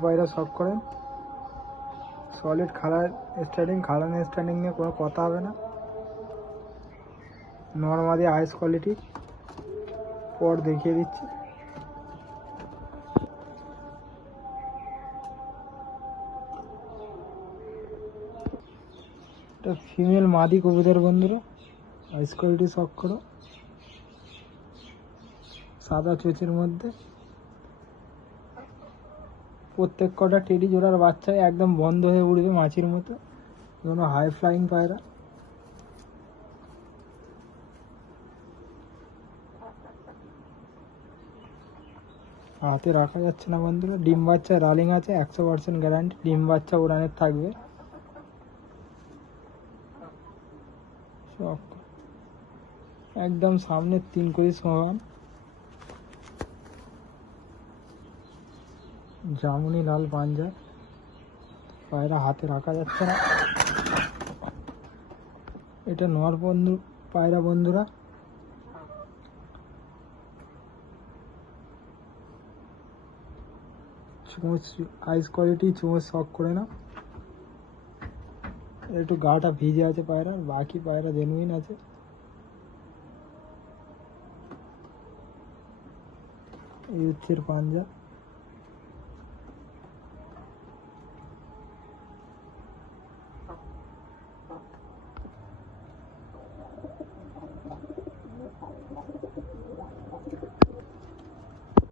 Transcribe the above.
পায়রা শখ করেন, সলিড খাড়া স্ট্যান্ডিং, খাড়ানো স্ট্যান্ডিং নিয়ে কোনো কথা হবে না। নর্মালি আইস কোয়ালিটি পর দেখিয়ে দিচ্ছি। এটা ফিমেল মাদি কবুতর বন্ধুরা, আইস কোয়ালিটি শখ করো, সাদা চোচের মধ্যে। প্রত্যেক কটা টেডি জোড়ার বাচ্চায় একদম বন্ধ হয়ে উঠবে মাছির মতো, কোনো হাই ফ্লাইং পায়রা। হাতে রাখা যাচ্ছে না বন্ধুরা। ডিম বাচ্চা রালিং আছে, 100% গ্যারান্টি ডিম বাচ্চা উড়ানের থাকবে। একদম সামনে 3 কেজি সমান, জামুনি লাল পাঞ্জা, পায়রা হাতে রাখা যাচ্ছে না। এটা নর বন্ধু পায়রা বন্ধুরা, চোঁচ আইস কোয়ালিটি, চোঁচ শখ করে না। একটু গাটা ভিজে আছে পায়রার, বাকি পায়রা জেনুইন আছে। এই হচ্ছে পাঞ্জা।